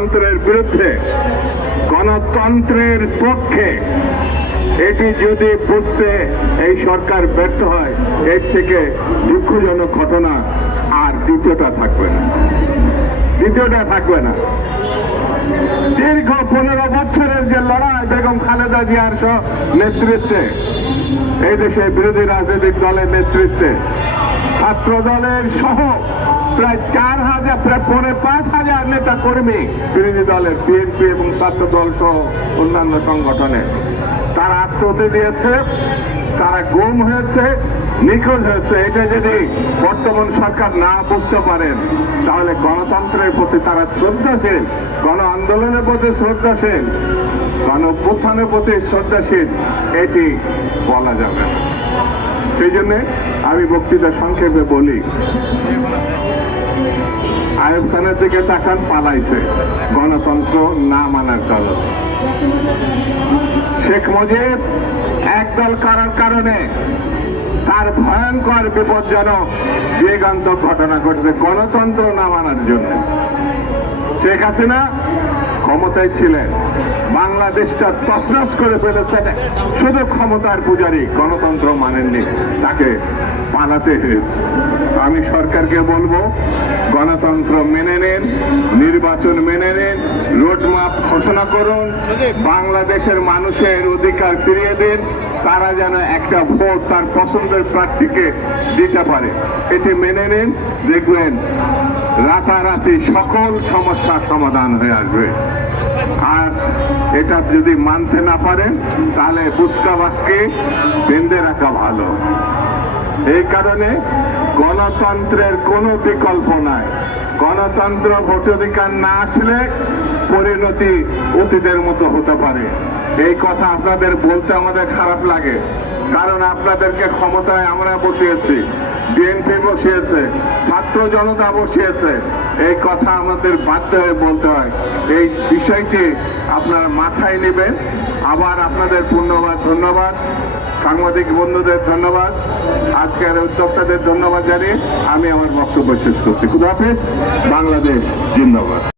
গণতন্ত্রের বিরুদ্ধে, গণতন্ত্রের পক্ষে, এটি যদি বুঝতে এই সরকার ব্যর্থ হয়, এর থেকে দুঃখজনক ঘটনা আর দ্বিতীয়টা থাকবে না। দীর্ঘ 15 বছরের যে লড়াই বেগম খালেদা জিয়ার নেতৃত্বে, এই দেশে বিরোধী রাজনৈতিক দলের নেতৃত্বে, ছাত্র দলের সহ প্রায় 4,000 প্রায় 5,000 নেতা কর্মী বিরোধী দলের বিএনপি এবং ছাত্র দল সহ অন্যান্য সংগঠনে তারা আত্মহত্যা দিয়েছে, তারা গুম হয়েছে, নিখোঁজ হয়েছে। এটা যদি বর্তমান সরকার না বুঝতে পারেন, তাহলে গণতন্ত্রের প্রতি তারা শ্রদ্ধাশীল, গণ আন্দোলনের প্রতি শ্রদ্ধাশীল, গণ অভ্যুত্থানের প্রতি শ্রদ্ধাশীল, এটি বলা যাবে না। সেই জন্য আমি বক্তৃতা সংক্ষেপে বলি, আইয়ুব খানের দিকে তাকান, পালাইছে গণতন্ত্র না মানার কারণে। শেখ মুজিব একদল করার কারণে তার ভয়ঙ্কর বিপজ্জনক যুগান্তক ঘটনা ঘটেছে গণতন্ত্র না মানার জন্য। শেখ হাসিনা ক্ষমতায় ছিলেন, বাংলাদেশটা তছনছ করে ফেলেছেন শুধু ক্ষমতার পূজারী, গণতন্ত্র মানেননি, তাকে পালাতে হয়েছে। আমি সরকারকে বলবো, গণতন্ত্র মেনে নেন, নির্বাচন মেনে নেন, রোডম্যাপ ঘোষণা করুন, বাংলাদেশের মানুষের অধিকার ফিরিয়ে দিন, তারা যেন একটা ভোট তার পছন্দের প্রার্থীকে দিতে পারে। এটি মেনে নিন, দেখবেন রাতারাতি সকল সমস্যার সমাধান হয়ে আসবে। আজ এটা যদি মানতে না পারেন, তাহলে বুসকাবাসকে বেঁধে রাখা ভালো। এই কারণে গণতন্ত্রের কোনো বিকল্প নাই। গণতন্ত্র ভোটাধিকার না আসলে পরিণতি অতীতের মতো হতে পারে। এই কথা আপনাদের বলতে আমাদের খারাপ লাগে, কারণ আপনাদেরকে ক্ষমতায় আমরা বসিয়েছি, বিএনপি বসিয়েছে, ছাত্র জনতা বসিয়েছে। এই কথা আমাদের বাধ্য হয়ে বলতে হয়। এই বিষয়টি আপনারা মাথায় নেবেন। আবার আপনাদের ধন্যবাদ, সাংবাদিক বন্ধুদের ধন্যবাদ, আজকের উদ্যোক্তাদের ধন্যবাদ জানিয়ে আমি আমার বক্তব্য শেষ করছি। খুদা হাফেজ। বাংলাদেশ জিন্দাবাদ।